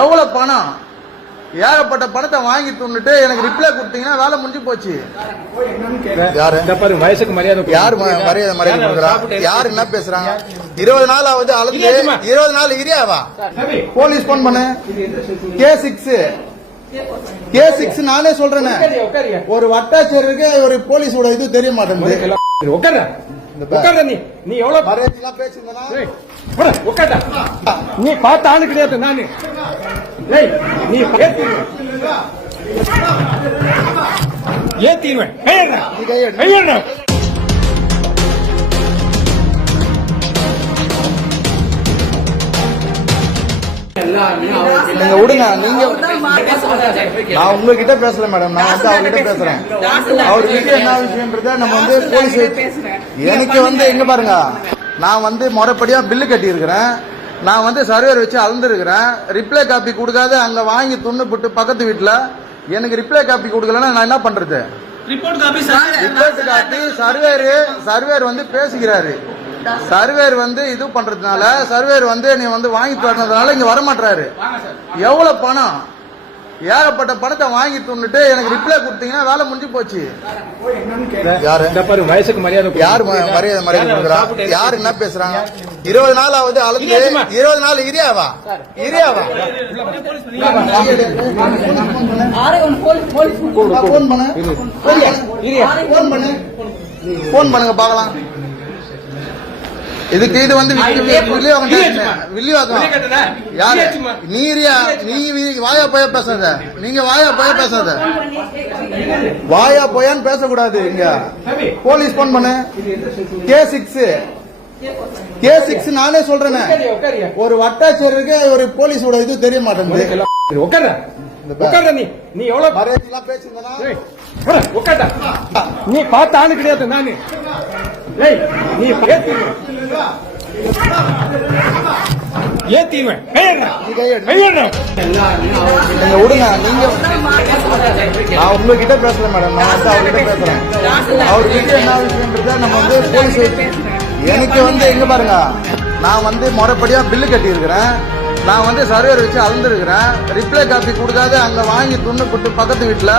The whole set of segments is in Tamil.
எவ்வளவு பணம்? ஏகப்பட்ட பணத்தை வாங்கி துண்ணுட்டு எனக்கு ரிப்ளை கொடுத்தீங்கன்னா வேலை முடிஞ்சு போச்சு. யாரு? வயசுக்கு மரியாதை. யாரு மரியாதை மரியாதை கொடுக்குறா? யாரு என்ன பேசுறாங்க? இருபது நாள் ஆகுது அளந்து. இருபது நாள் இரியாவா? போலீஸ் போன் பண்ணு. கே சிக்ஸ் கே சிக்ஸ் நானே சொல்றேனே. ஒரு வட்டாட்சியருக்கு ஒரு போலீஸோட இது தெரிய மாட்டேங்குது. உட்கார்றா நீ. நீ எவ்வளவு போடா, உட்கார்டா. நீ பார்த்த ஆளு கிடையாது நானு. நீ ஏத்திடுவேன். நீங்க விடுங்க நீங்க நான் உங்ககிட்ட பேசல மேடம். நான் வந்து அவர்கிட்ட பேசுறேன். அவர்கிட்ட என்ன விஷயம்ன்றத நம்ம வந்து போலீஸ் எனக்கு வந்து எங்க பாருங்க. நான் வந்து முறைப்படியா பில்லு கட்டி இருக்கிறேன் நான் வந்து சர்வேர் வச்சு அளந்துருக்கிறேன். ரிப்ளை காப்பி கொடுக்காத அங்க வாங்கி துண்ணு போட்டு பக்கத்து வீட்டுல எனக்கு ரிப்ளை காப்பி கொடுக்கலன்னா நான் என்ன பண்றது? Report copy copy server server வந்து பேசுகிறாரு. சர்வேர் வந்து இது பண்றதுனால சர்வேர் வந்து நீ வந்து வாங்கி தரதுனால இங்க வரமாட்டாரு எவ்வளவு பணம்? ஏகப்பட்ட பணத்தை வாங்கி துண்ணுட்டு எனக்கு ரிப்ளை கொடுத்தீங்கன்னா வேலை முடிஞ்சு போச்சு. யாரு? இந்த பாரு வயசுக்கு மரியாதை கொடு. யாரு மரியாதை மரியாதை கொடுக்குறா? யாரு என்ன பேசுறாங்க? இருபது நாள் ஆகுது அளந்து. இருபது நாள் இரியாவா? இரியாவா? போன் பண்ணு. போன் பண்ணு. போன் பண்ணுங்க பார்க்கலாம். இதுக்கு இது வந்து வில்லிவாக்கம். யாரு. நீரியா நீ வி- வாயா போய பேசாத. நீங்க வாயா போய பேசாத. வாயா போயான்னு பேசக்கூடாது இங்க. போலீஸ் போன் பண்ணு. கே சிக்ஸ் கே சிக்ஸ் நானே சொல்றேனே. ஒரு வட்டாட்சியருக்கு ஒரு போலீஸோட இது தெரிய மாட்டேங்குது. நீ. நீ எவ்வளவு போடா, உட்கார்டா. நீ பார்த்த ஆளு கிடையாது நானு. ஏய், நீ ஏத்திடுவேன். விடுங்க நீங்க நான் உங்ககிட்ட பேசல மேடம். நான் வந்து அவர்கிட்ட பேசுறேன். அவர்கிட்ட என்ன விஷயம்ன்றத நம்ம வந்து போலீஸ் எனக்கு வந்து எங்க பாருங்க. நான் வந்து முறைப்படியா பில்லு கட்டி இருக்கிறேன் நான் வந்து சர்வேர் வச்சு அளந்துருக்கிறேன் ரிப்ளை காப்பி கொடுக்காத அங்க வாங்கி துண்ணு போட்டு பக்கத்து வீட்டுல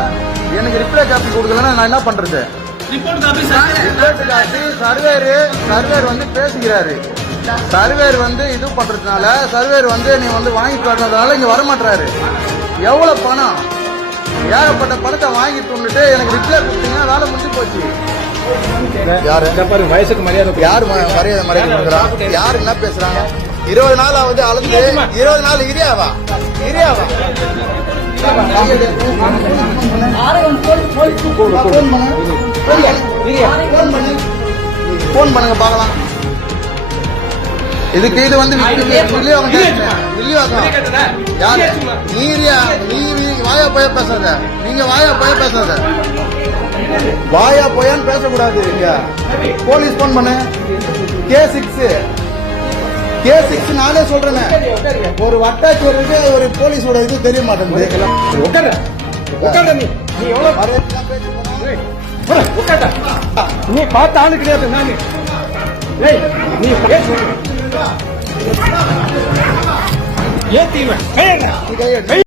எனக்கு ரிப்ளை காப்பி கொடுக்கலன்னா நான் என்ன பண்றது? சர்வேர் சர்வேர் வந்து பேசுகிறாரு சர்வேர் வந்து இது பண்றதுனால சர்வேர் வந்து நீ வந்து வாங்கி தரதுனால இங்க வரமாட்டாரு எவ்வளவு பணம்? ஏகப்பட்ட பணத்தை வாங்கி துண்ணுட்டு எனக்கு ரிப்ளை கொடுத்தீங்கன்னா வேலை முடிஞ்சு போச்சு. யாரு? வயசுக்கு மரியாதை. யாரு மரியாதை மரியாதை கொடுக்குறா? யாரு என்ன பேசுறாங்க? இருபது நாள் ஆகுது அளந்து. இருபது நாள் இரியாவா? இரியாவா? போன் பண்ணுங்க பார்க்கலாம். இதுக்கு இது வந்து வெளிய கட்டுடா. யாரு. நீரியா நீ வாயா போய பேசாத. நீங்க வாயா போய பேசாத. வாயா போயான்னு பேசக்கூடாது இங்க. போலீஸ் போன் பண்ணு. கே சிக்ஸ் கே சிக்ஸ் நானே சொல்றேனே. ஒரு வட்டாட்சியருக்கு ஒரு போலீஸோட இது தெரிய மாட்டேங்குது. நீ. நீ பார்த்த ஆளு கிடையாது நானு. நீ ஏத்திடுவேன்.